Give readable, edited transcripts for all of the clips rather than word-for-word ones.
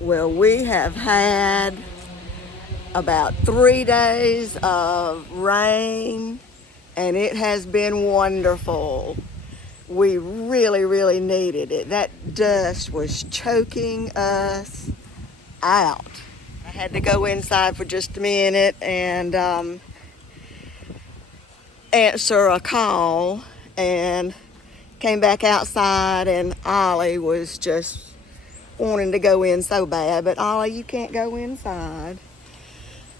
Well, we have had about 3 days of rain, and it has been wonderful. We really, really needed it. That dust was choking us out. I had to go inside for just a minute and answer a call, and came back outside, and Ollie was just wanting to go in so bad. But Ollie, you can't go inside.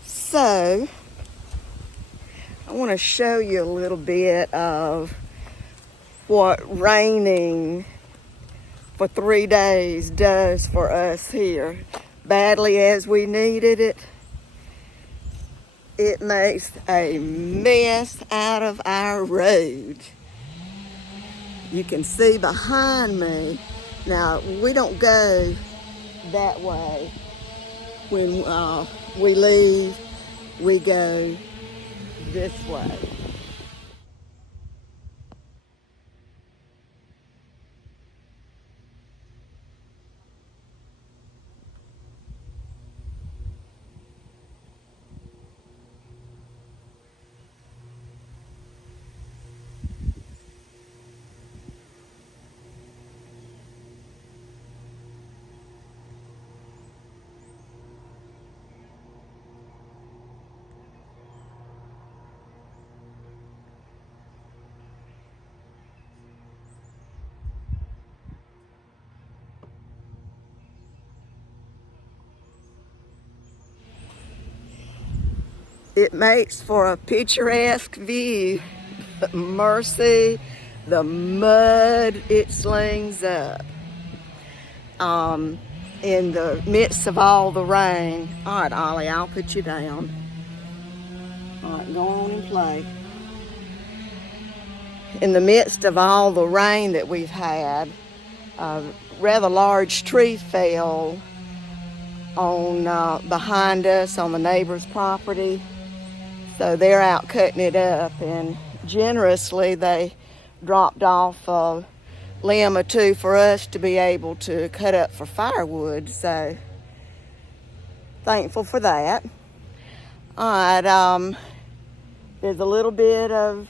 So I want to show you a little bit of what raining for 3 days does for us here. Badly as we needed it, it makes a mess out of our road. You can see behind me. Now, we don't go that way. When we leave, we go this way. It makes for a picturesque view. Mercy, the mud it slings up in the midst of all the rain. All right, Ollie, I'll put you down. All right, go on and play. In the midst of all the rain that we've had, a rather large tree fell on behind us on the neighbor's property. So they're out cutting it up, and generously they dropped off a limb or two for us to be able to cut up for firewood. So thankful for that. All right, there's a little bit of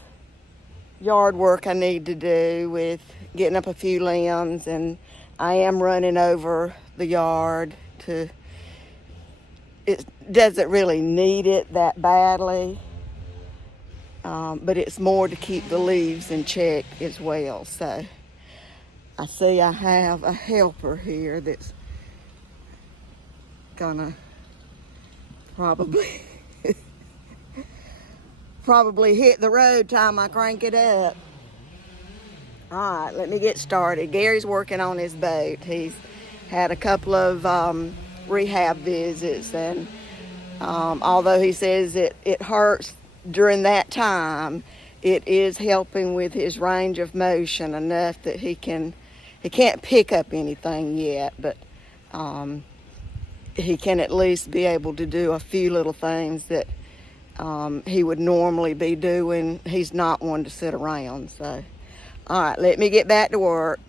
yard work I need to do with getting up a few limbs, and I am running over the yard to. It doesn't really need it that badly, but it's more to keep the leaves in check as well. So I see I have a helper here that's gonna probably hit the road time I crank it up. All right, let me get started. Gary's working on his boat. He's had a couple of rehab visits, and although he says it hurts during that time, it is helping with his range of motion enough that he can't pick up anything yet, but he can at least be able to do a few little things that he would normally be doing. He's not one to sit around. So all right, let me get back to work.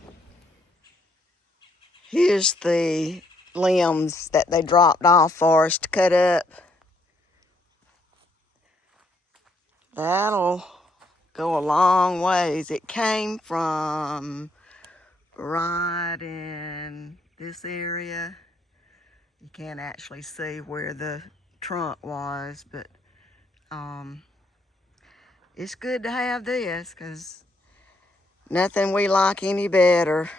Here's the limbs that they dropped off for us to cut up. That'll go a long ways. It came from right in this area. You can't actually see where the trunk was, but it's good to have this, because nothing we like any better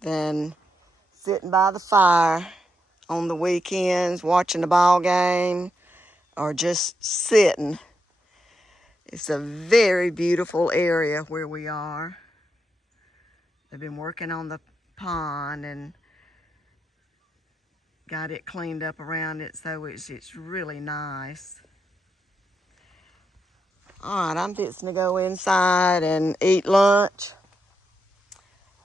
than sitting by the fire on the weekends, watching the ball game, or just sitting. It's a very beautiful area where we are. They've been working on the pond and got it cleaned up around it, so it's really nice. All right, I'm fixing to go inside and eat lunch.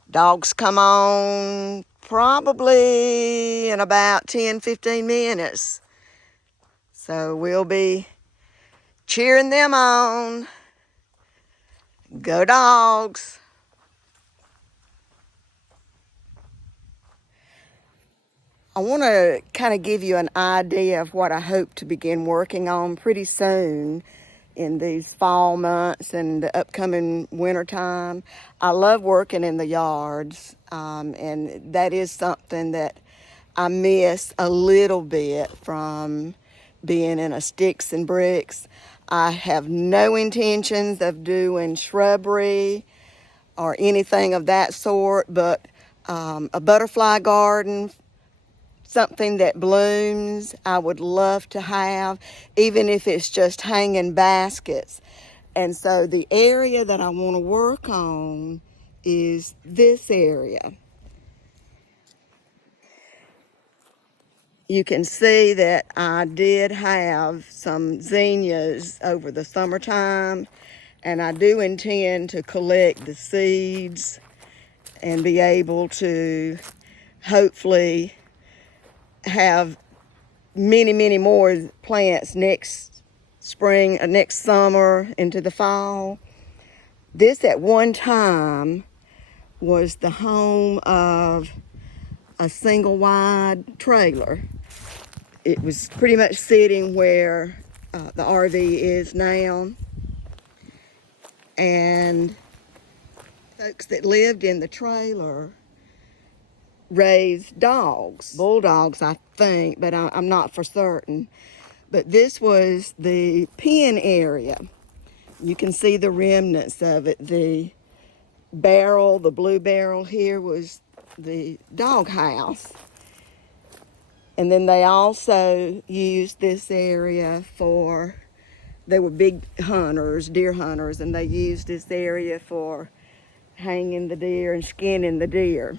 Dogs come on probably in about 10-15 minutes. So we'll be cheering them on. Go dogs. I want to kind of give you an idea of what I hope to begin working on pretty soon in these fall months and the upcoming winter time. I love working in the yards, and that is something that I miss a little bit from being in a sticks and bricks. I have no intentions of doing shrubbery or anything of that sort, but a butterfly garden, something that blooms, I would love to have, even if it's just hanging baskets. And so the area that I want to work on is this area. You can see that I did have some zinnias over the summertime, and I do intend to collect the seeds and be able to hopefully have many more plants next spring, next summer into the fall. This at one time was the home of a single wide trailer. It was pretty much sitting where the RV is now. And folks that lived in the trailer raised dogs, bulldogs, I think, but I'm not for certain. But this was the pen area. You can see the remnants of it. The barrel, the blue barrel here, was the dog house. And then they also used this area for, they were big hunters, deer hunters, and they used this area for hanging the deer and skinning the deer.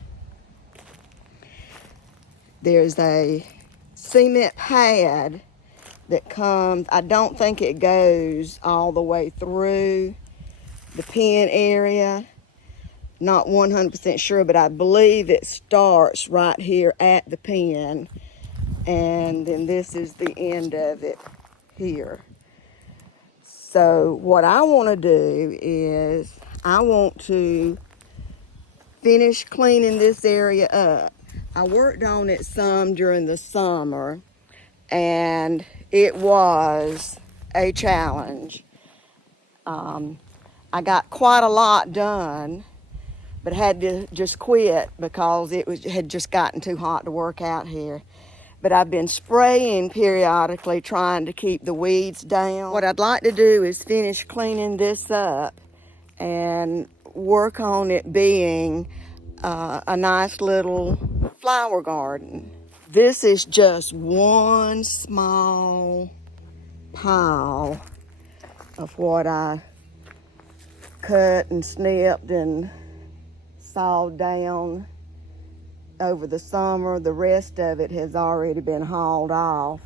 There's a cement pad that comes, I don't think it goes all the way through the pen area. Not 100% sure, but I believe it starts right here at the pen. And then this is the end of it here. So what I want to do is I want to finish cleaning this area up. I worked on it some during the summer, and it was a challenge. I got quite a lot done, but had to just quit because it had just gotten too hot to work out here. But I've been spraying periodically, trying to keep the weeds down. What I'd like to do is finish cleaning this up and work on it being a nice little flower garden. This is just one small pile of what I cut and snipped and sawed down over the summer. The rest of it has already been hauled off.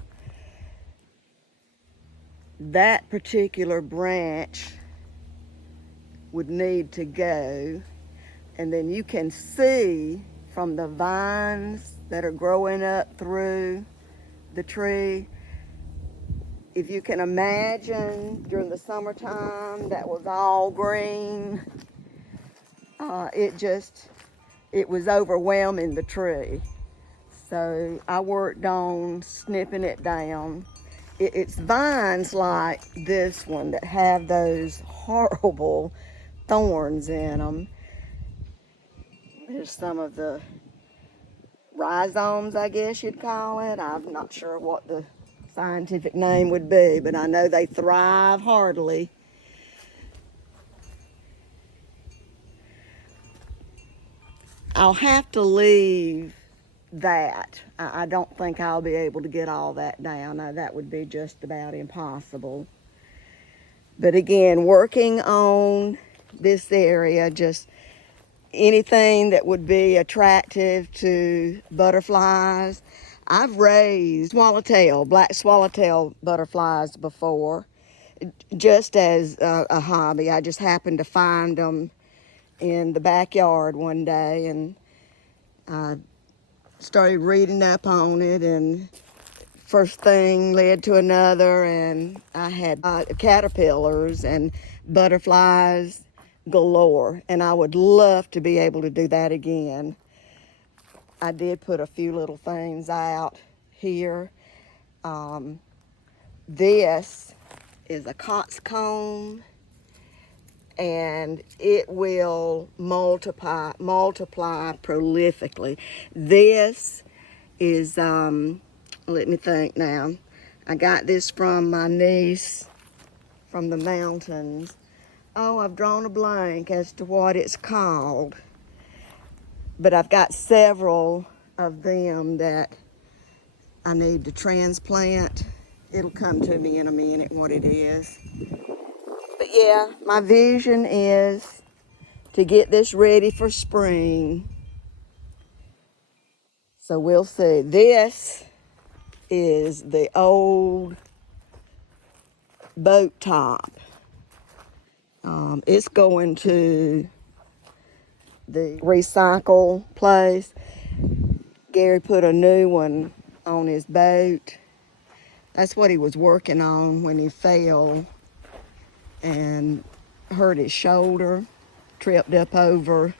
That particular branch would need to go, and then you can see from the vines that are growing up through the tree, if you can imagine during the summertime that was all green, it was overwhelming the tree. So I worked on snipping it down. It's vines like this one that have those horrible thorns in them. There's some of the rhizomes, I guess you'd call it. I'm not sure what the scientific name would be, but I know they thrive heartily. I'll have to leave that. I don't think I'll be able to get all that down. That would be just about impossible. But again, working on this area, just anything that would be attractive to butterflies. I've raised swallowtail, black swallowtail butterflies before, just as a hobby. I just happened to find them in the backyard one day, and I started reading up on it, and first thing led to another, and I had caterpillars and butterflies galore, and I would love to be able to do that again. I did put a few little things out here. This is a coxcomb, and it will multiply prolifically. This is, let me think now. I got this from my niece from the mountains. Oh, I've drawn a blank as to what it's called. But I've got several of them that I need to transplant. It'll come to me in a minute what it is. But yeah, my vision is to get this ready for spring. So we'll see. This is the old boat top. It's going to the recycle place. Gary put a new one on his boat. That's what he was working on when he fell and hurt his shoulder, tripped up over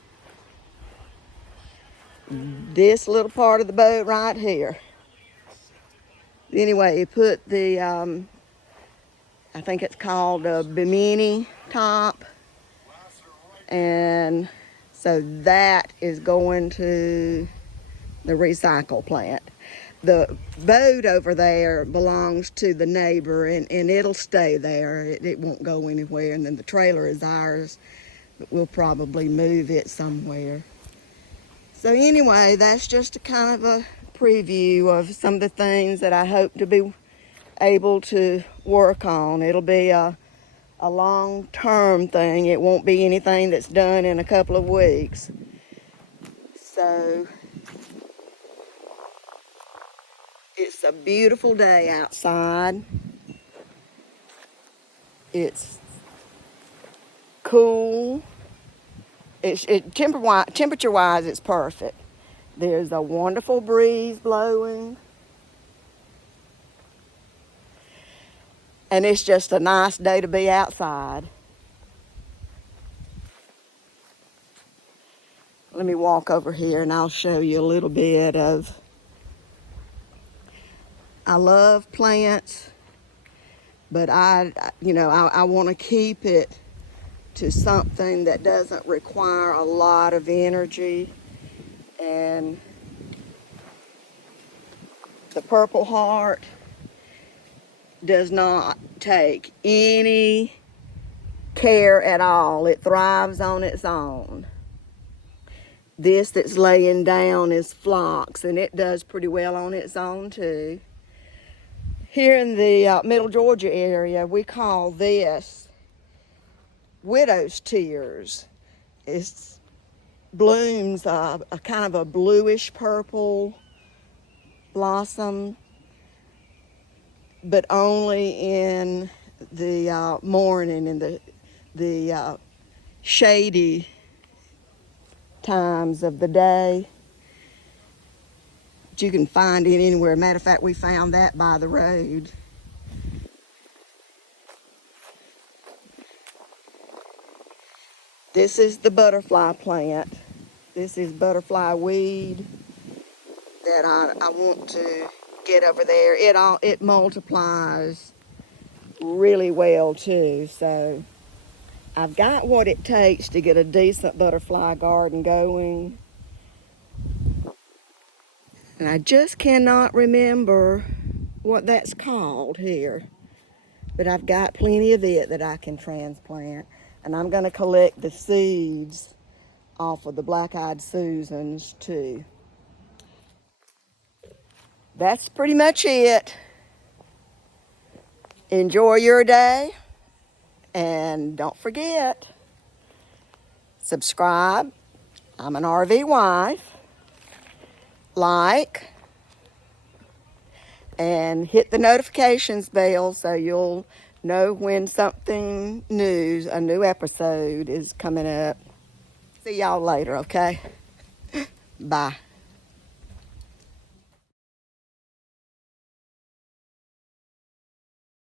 this little part of the boat right here. Anyway, he put the, I think it's called a bimini top. And so that is going to the recycle plant. The boat over there belongs to the neighbor, and it'll stay there. It won't go anywhere. And then the trailer is ours, but we'll probably move it somewhere. So anyway, that's just a kind of a preview of some of the things that I hope to be able to work on. It'll be a long-term thing. It won't be anything that's done in a couple of weeks. So it's a beautiful day outside. It's cool. Temperature-wise, it's perfect. There's a wonderful breeze blowing. And it's just a nice day to be outside. Let me walk over here and I'll show you a little bit of... I love plants, but I want to keep it to something that doesn't require a lot of energy. And the Purple Heart does not take any care at all. It thrives on its own. This that's laying down is phlox, and it does pretty well on its own too. Here in the Middle Georgia area, we call this widow's tears. It blooms a kind of a bluish purple blossom, but only in the morning, in the shady times of the day. But you can find it anywhere. Matter of fact, we found that by the road. This is the butterfly plant. This is butterfly weed that I want to get over there. It multiplies really well too. So I've got what it takes to get a decent butterfly garden going. And I just cannot remember what that's called here. But I've got plenty of it that I can transplant. And I'm going to collect the seeds off of the black-eyed Susans too. That's pretty much it. Enjoy your day. And don't forget, subscribe. I'm an RV wife. Like. And hit the notifications bell so you'll know when something new, a new episode is coming up. See y'all later, okay? Bye.